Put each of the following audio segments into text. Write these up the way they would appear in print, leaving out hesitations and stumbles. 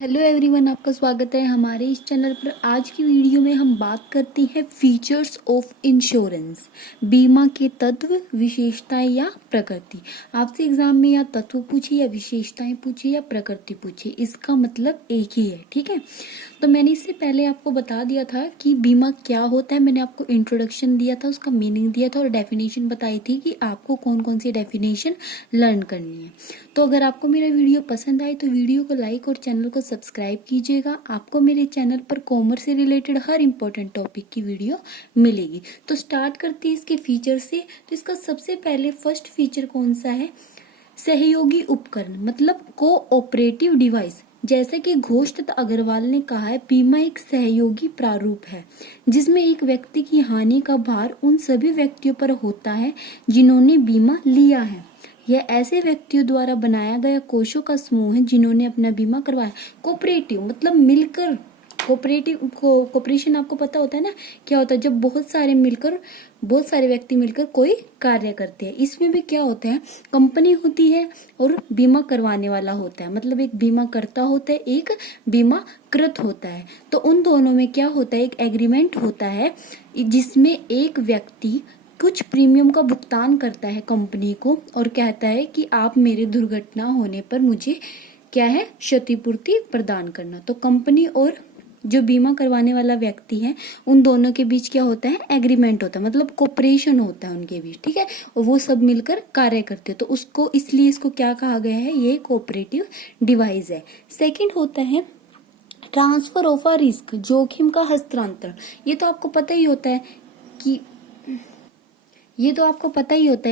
Hello everyone, आपका स्वागत है हमारे इस चैनल पर। आज की वीडियो में हम बात करते हैं फीचर्स ऑफ इंश्योरेंस, बीमा के तत्व, विशेषताएं या प्रकृति। आपसे एग्जाम में या तत्व पूछे या विशेषताएं पूछे या प्रकृति पूछे, इसका मतलब एक ही है। ठीक है, तो मैंने इससे पहले आपको बता दिया था कि बीमा क्या होता है। मैंने आपको इंट्रोडक्शन दिया था, उसका मीनिंग दिया था और डेफिनेशन बताई थी कि आपको कौन कौन सी डेफिनेशन लर्न करनी है। तो अगर आपको मेरा वीडियो पसंद आए तो वीडियो को लाइक और चैनल को सब्सक्राइब कीजिएगा। आपको मेरे चैनल पर कॉमर्स से रिलेटेड हर इंपॉर्टेंट टॉपिक की वीडियो मिलेगी। तो स्टार्ट करते हैं इसके फीचर से। तो इसका सबसे पहले फर्स्ट फीचर कौन सा है? सहयोगी उपकरण, मतलब कोऑपरेटिव डिवाइस। जैसे कि घोष तथा अग्रवाल ने कहा है, बीमा एक सहयोगी प्रारूप है जिसमें एक व्यक्ति की हानि का भार उन सभी व्यक्तियों पर होता है जिन्होंने बीमा लिया है। यह ऐसे व्यक्तियों द्वारा बनाया गया कोषों का समूह है जिन्होंने अपना बीमा करवाया। कोऑपरेटिव मतलब मिलकर, कोऑपरेशन आपको पता होता है ना क्या होता है? जब बहुत सारे व्यक्ति मिलकर कोई कार्य करते हैं। इसमें भी क्या होता है, कंपनी होती है और बीमा करवाने वाला होता है। मतलब एक बीमा करता होता है, एक बीमाकृत होता है। तो उन दोनों में क्या होता है, एक एग्रीमेंट होता है जिसमें एक व्यक्ति कुछ प्रीमियम का भुगतान करता है कंपनी को और कहता है कि आप मेरे दुर्घटना होने पर मुझे क्या है, क्षतिपूर्ति प्रदान करना। तो कंपनी और जो बीमा करवाने वाला व्यक्ति है, उन दोनों के बीच क्या होता है, एग्रीमेंट होता है, मतलब कोऑपरेशन होता है उनके बीच। ठीक है, और वो सब मिलकर कार्य करते हैं। तो उसको, इसलिए इसको क्या कहा गया है, ये कोऑपरेटिव डिवाइस है। सेकंड होता है ट्रांसफर ऑफ अ रिस्क, जोखिम का हस्तांतरण। ये तो आपको पता ही होता है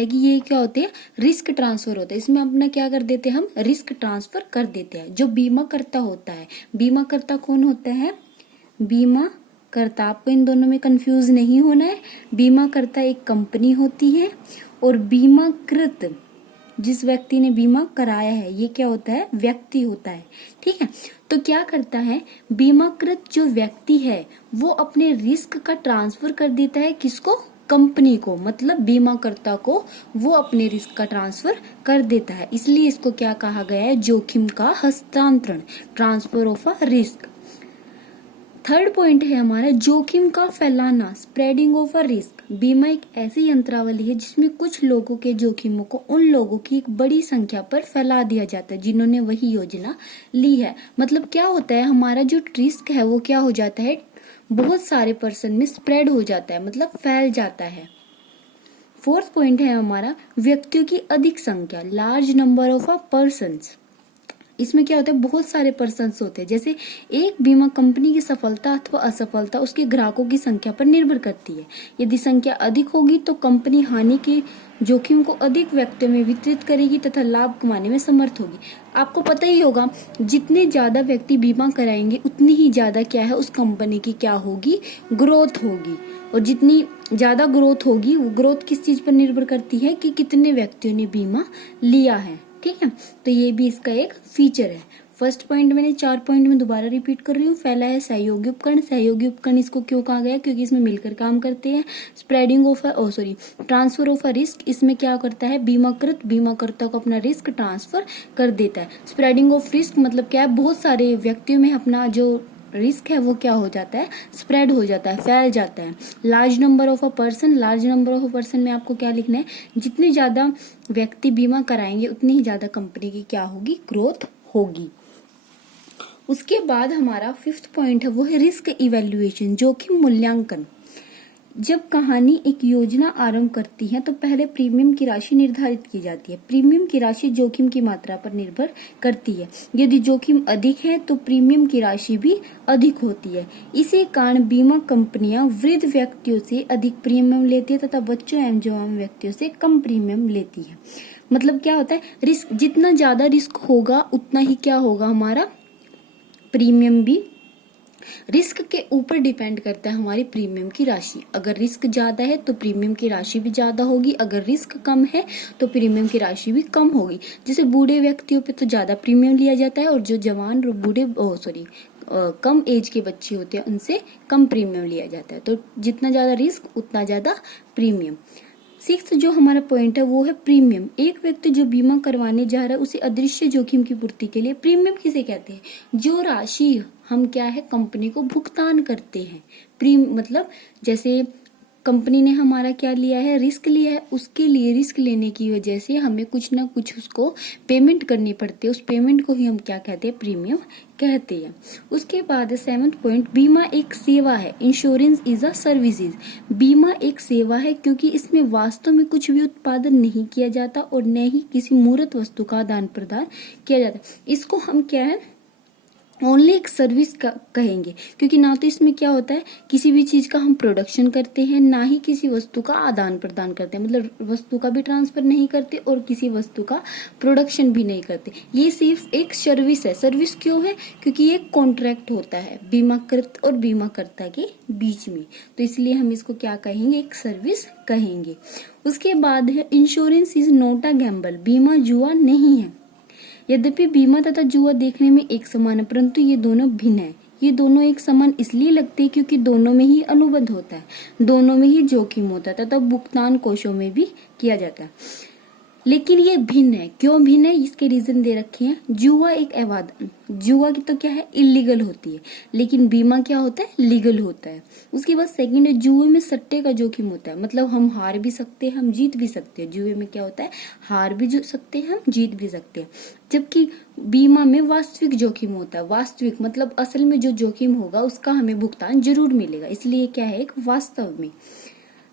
कि ये क्या होते हैं, रिस्क ट्रांसफर होता है। इसमें अपना क्या कर देते हैं, हम रिस्क ट्रांसफर कर देते हैं। जो बीमा करता होता है, बीमा करता कौन होता है, बीमा करता, आपको इन दोनों में कंफ्यूज नहीं होना है। बीमा करता एक कंपनी होती है और बीमाकृत जिस व्यक्ति ने बीमा कराया है, ये क्या होता है, व्यक्ति होता है। ठीक है, तो क्या करता है, बीमाकृत जो व्यक्ति है वो अपने रिस्क का ट्रांसफर कर देता है, किसको, कंपनी को, मतलब बीमाकर्ता को वो अपने रिस्क का ट्रांसफर कर देता है। इसलिए इसको क्या कहा गया है, जोखिम का हस्तांतरण, transfer of a risk. Third point है हमारा जोखिम का फैलाना, स्प्रेडिंग ऑफ अ रिस्क। बीमा एक ऐसी यंत्रावली है जिसमें कुछ लोगों के जोखिमों को उन लोगों की एक बड़ी संख्या पर फैला दिया जाता है जिन्होंने वही योजना ली है। मतलब क्या होता है, हमारा जो रिस्क है वो क्या हो जाता है, बहुत सारे पर्सन में स्प्रेड हो जाता है, मतलब फैल जाता है। फोर्थ पॉइंट है हमारा व्यक्तियों की अधिक संख्या, large number of a persons. इसमें क्या होता है, बहुत सारे पर्सन्स होते हैं। जैसे एक बीमा कंपनी की सफलता अथवा असफलता उसके ग्राहकों की संख्या पर निर्भर करती है। यदि संख्या अधिक होगी तो कंपनी हानि के जोखिम को अधिक व्यक्तियों में वितरित करेगी तथा लाभ कमाने में समर्थ होगी। आपको पता ही होगा, जितने ज्यादा व्यक्ति बीमा कराएंगे उतनी ही ज्यादा क्या है, उस कंपनी की क्या होगी, ग्रोथ होगी। और जितनी ज्यादा ग्रोथ होगी, वो ग्रोथ किस चीज पर निर्भर करती है कि कितने व्यक्तियों ने बीमा लिया है। ठीक है, तो ये भी इसका एक फीचर है। फर्स्ट पॉइंट मैंने 4 पॉइंट में दोबारा रिपीट कर रही हूँ। पहला है सहयोगी उपकरण। सहयोगी उपकरण इसको क्यों कहा गया, क्योंकि इसमें मिलकर काम करते हैं। Spreading of transfer of a risk, इसमें क्या करता है, बीमाकृत बीमाकर्ता को अपना रिस्क ट्रांसफर कर देता है। स्प्रेडिंग ऑफ रिस्क मतलब क्या है, बहुत सारे व्यक्तियों में अपना जो रिस्क है वो क्या हो जाता है, स्प्रेड हो जाता है, फैल जाता है। Large number of a person, large number of a person में आपको क्या लिखना है, जितने ज्यादा व्यक्ति बीमा कराएंगे उतनी ही ज्यादा कंपनी की क्या होगी, ग्रोथ होगी। उसके बाद हमारा फिफ्थ पॉइंट है वो है रिस्क इवेल्युएशन, जोखिम मूल्यांकन। जब कहानी एक योजना आरंभ करती है तो पहले प्रीमियम की राशि निर्धारित की जाती है। प्रीमियम की राशि जोखिम की मात्रा पर निर्भर करती है। यदि जोखिम अधिक है तो प्रीमियम की राशि भी अधिक होती है। इसी कारण बीमा कंपनियां वृद्ध व्यक्तियों से अधिक प्रीमियम लेती है तथा बच्चों एवं जवान व्यक्तियों से कम प्रीमियम लेती है। मतलब क्या होता है, रिस्क, जितना ज्यादा रिस्क होगा उतना ही क्या होगा, हमारा प्रीमियम भी रिस्क के ऊपर डिपेंड करता है हमारी प्रीमियम की राशि। अगर रिस्क ज्यादा है तो प्रीमियम की राशि भी ज्यादा होगी, अगर रिस्क कम है तो प्रीमियम की राशि भी कम होगी। जैसे बूढ़े व्यक्तियों पे तो ज्यादा प्रीमियम लिया जाता है और जो जवान कम एज के बच्चे होते हैं उनसे कम प्रीमियम लिया जाता है। तो जितना ज्यादा रिस्क उतना ज्यादा प्रीमियम। सिक्स्थ जो हमारा पॉइंट है वो है प्रीमियम। एक व्यक्ति जो बीमा करवाने जा रहा है उसे अदृश्य जोखिम की पूर्ति के लिए प्रीमियम किसे कहते हैं? जो राशि हम क्या है कंपनी को भुगतान करते हैं। मतलब जैसे कंपनी ने हमारा क्या लिया है, रिस्क लिया है, उसके लिए रिस्क लेने की वजह से हमें कुछ ना कुछ उसको पेमेंट करनी पड़ती है, उस पेमेंट को ही हम क्या कहते हैं, प्रीमियम कहते हैं। उसके बाद सेवंथ पॉइंट, बीमा एक सेवा है, इंश्योरेंस इज अ सर्विसेज। बीमा एक सेवा है क्योंकि इसमें वास्तव में कुछ भी उत्पादन नहीं किया जाता और न ही किसी मूर्त वस्तु का आदान प्रदान किया जाता। इसको हम क्या है, ओनली एक सर्विस का कहेंगे, क्योंकि ना तो इसमें क्या होता है किसी भी चीज का हम प्रोडक्शन करते हैं, ना ही किसी वस्तु का आदान प्रदान करते हैं, मतलब वस्तु का भी ट्रांसफर नहीं करते और किसी वस्तु का प्रोडक्शन भी नहीं करते। ये सिर्फ एक सर्विस है। सर्विस क्यों है? क्योंकि ये कॉन्ट्रैक्ट होता है बीमाकृत और बीमाकर्ता के बीच में, तो इसलिए हम इसको क्या कहेंगे, एक सर्विस कहेंगे। उसके बाद है insurance is not a gamble. बीमा जुआ नहीं है। यद्यपि बीमा तथा जुआ देखने में एक समान है, परंतु ये दोनों भिन्न है। ये दोनों एक समान इसलिए लगते हैं क्योंकि दोनों में ही अनुबंध होता है, दोनों में ही जोखिम होता है तथा भुगतान कोषों में भी किया जाता है, लेकिन ये भिन्न है। क्यों भिन्न है, इसके रीजन दे रखे हैं। जुआ एक अवैध, जुआ की तो क्या है, इलीगल होती है, लेकिन बीमा क्या होता है, लीगल होता है। उसके बाद सेकंड है, जुए में सट्टे का जोखिम होता है, मतलब हम हार भी सकते हैं, हम जीत भी सकते हैं। जुए में क्या होता है, हार भी सकते हैं, हम जीत भी सकते हैं, जबकि बीमा में वास्तविक जोखिम होता है। वास्तविक मतलब असल में जो जोखिम होगा उसका हमें भुगतान जरूर मिलेगा, इसलिए क्या है, एक वास्तव में।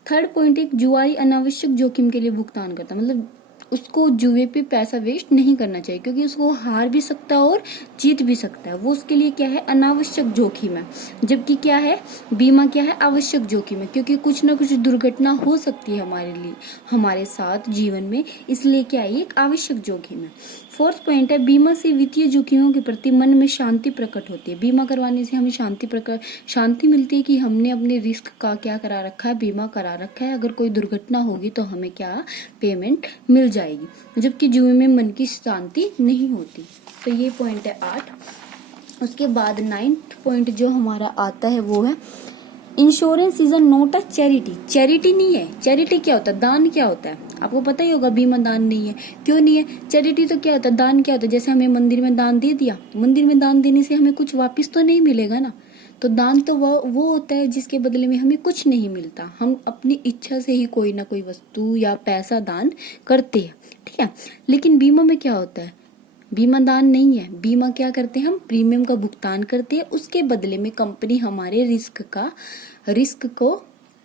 थर्ड पॉइंट, एक जुआरी अनावश्यक जोखिम के लिए भुगतान करता है, मतलब उसको जुए पे पैसा वेस्ट नहीं करना चाहिए, क्योंकि उसको हार भी सकता है और जीत भी सकता है, वो उसके लिए क्या है, अनावश्यक जोखिम है। जबकि क्या है, बीमा क्या है, आवश्यक जोखिम है, क्योंकि कुछ ना कुछ दुर्घटना हो सकती है हमारे लिए, हमारे साथ जीवन में, इसलिए क्या है, एक आवश्यक जोखिम है। फोर्थ पॉइंट है, बीमा से वित्तीय जोखिमों के प्रति मन में शांति प्रकट होती है। बीमा करवाने से हमें शांति मिलती है कि हमने अपने रिस्क का क्या करा रखा है, बीमा करा रखा है, अगर कोई दुर्घटना होगी तो हमें क्या पेमेंट मिल जाएगी, जबकि जुए में मन की शांति नहीं होती। तो ये पॉइंट है 8। उसके बाद 9th पॉइंट जो हमारा आता है वो है insurance is not a charity. Charity नहीं है। चैरिटी क्या होता है, दान क्या होता है, आपको पता ही होगा। बीमा दान नहीं है। क्यों नहीं है? चैरिटी तो क्या होता है, दान क्या होता है, जैसे हमें मंदिर में दान दे दिया, मंदिर में दान देने से हमें कुछ वापस तो नहीं मिलेगा ना, तो दान तो वो होता है जिसके बदले में हमें कुछ नहीं मिलता, हम अपनी इच्छा से ही कोई ना कोई वस्तु या पैसा दान करते हैं, ठीक है। लेकिन बीमा में क्या होता है, बीमा दान नहीं है। बीमा क्या करते हैं, हम प्रीमियम का भुगतान करते हैं, उसके बदले में कंपनी हमारे रिस्क को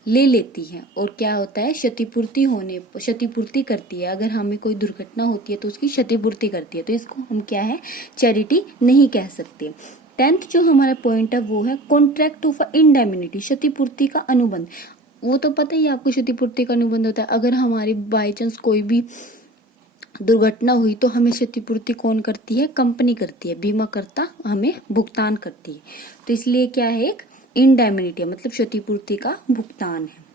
ले लेती है और क्या होता है, क्षतिपूर्ति करती है। अगर हमें कोई दुर्घटना होती है तो उसकी क्षतिपूर्ति करती है, तो इसको हम क्या है, चैरिटी नहीं कह सकते। 10th जो हमारा पॉइंट है वो है कॉन्ट्रैक्ट ऑफ इंडेमनिटी, क्षतिपूर्ति का अनुबंध। वो तो पता ही आपको, क्षतिपूर्ति का अनुबंध होता है, अगर हमारी बाई चांस कोई भी दुर्घटना हुई तो हमें क्षतिपूर्ति कौन करती है, कंपनी करती है, बीमाकर्ता हमें भुगतान करती है। तो इसलिए क्या है, एक इंडेमनिटी मतलब क्षतिपूर्ति का भुगतान है।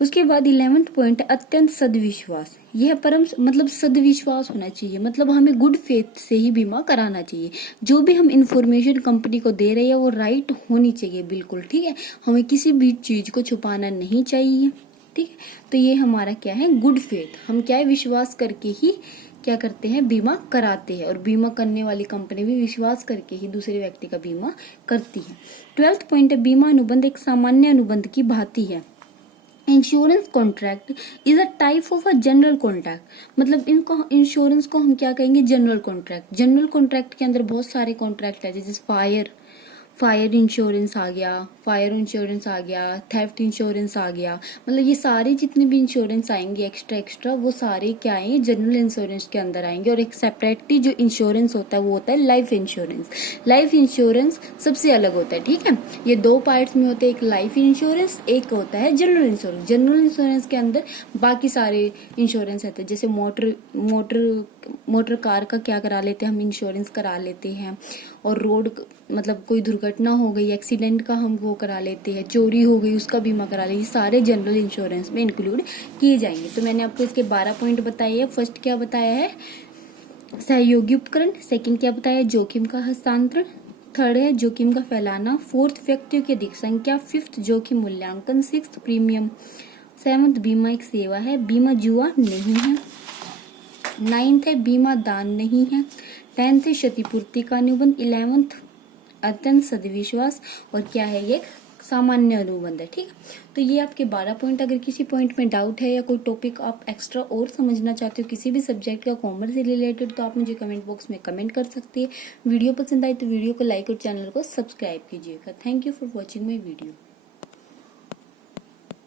उसके बाद 11th पॉइंट अत्यंत सदविश्वास। यह परम मतलब सदविश्वास होना चाहिए, मतलब हमें गुड फेथ से ही बीमा कराना चाहिए। जो भी हम इंफॉर्मेशन कंपनी को दे रहे हैं वो राइट होनी चाहिए, बिल्कुल ठीक है। हमें किसी भी चीज को छुपाना नहीं चाहिए, ठीक है। तो ये हमारा क्या है, गुड फेथ। हम क्या है, विश्वास करके ही क्या करते हैं, बीमा कराते हैं, और बीमा करने वाली कंपनी भी विश्वास करके ही दूसरे व्यक्ति का बीमा करती है। 12th पॉइंट है बीमा अनुबंध एक सामान्य अनुबंध की भांति है। Insurance contract is a type of a general contract, मतलब इनको इंश्योरेंस को हम क्या कहेंगे, जनरल कॉन्ट्रैक्ट। जनरल कॉन्ट्रैक्ट के अंदर बहुत सारे कॉन्ट्रैक्ट है, जैसे फायर इंश्योरेंस आ गया, फायर इंश्योरेंस आ गया, थेफ्ट इंश्योरेंस आ गया, मतलब ये सारे जितने भी इंश्योरेंस आएंगे एक्स्ट्रा वो सारे क्या आएंगे, जनरल इंश्योरेंस के अंदर आएंगे। और एक सेपरेटली जो इंश्योरेंस होता है वो होता है लाइफ इंश्योरेंस। लाइफ इंश्योरेंस सबसे अलग होता है, ठीक है। ये दो पार्ट्स में होते हैं, एक लाइफ इंश्योरेंस, एक होता है जनरल इंश्योरेंस। जनरल इंश्योरेंस के अंदर बाकी सारे इंश्योरेंस रहते हैं, जैसे मोटर कार का क्या करा लेते हैं हम, इंश्योरेंस करा लेते हैं, और रोड मतलब कोई दुर्घटना हो गई, एक्सीडेंट का हम वो करा लेते हैं, चोरी हो गई उसका बीमा करा लेते हैं, सारे जनरल इंश्योरेंस में इंक्लूड किए जाएंगे। तो मैंने आपको इसके 12 पॉइंट बताए हैं। फर्स्ट क्या बताया है, सहयोगी उपकरण। सेकंड क्या बताया, जोखिम का हस्तांतरण। थर्ड है जोखिम का फैलाना। फोर्थ व्यक्तियों की अधिक संख्या। फिफ्थ जोखिम मूल्यांकन। Sixth premium. 7th बीमा एक सेवा है, बीमा जुआ नहीं है। 9th है बीमा दान नहीं है। 10th है क्षतिपूर्ति का अनुबंध। 11th अत्यंत सदविश्वास। और क्या है ये, सामान्य अनुबंध है। ठीक, तो ये आपके 12 पॉइंट। अगर किसी पॉइंट में डाउट है या कोई टॉपिक आप एक्स्ट्रा और समझना चाहते हो किसी भी सब्जेक्ट का कॉमर्स से रिलेटेड, तो आप मुझे कमेंट बॉक्स में कमेंट कर सकते हैं। वीडियो पसंद आए तो वीडियो को लाइक और चैनल को सब्सक्राइब कीजिएगा। Thank you for watching my video.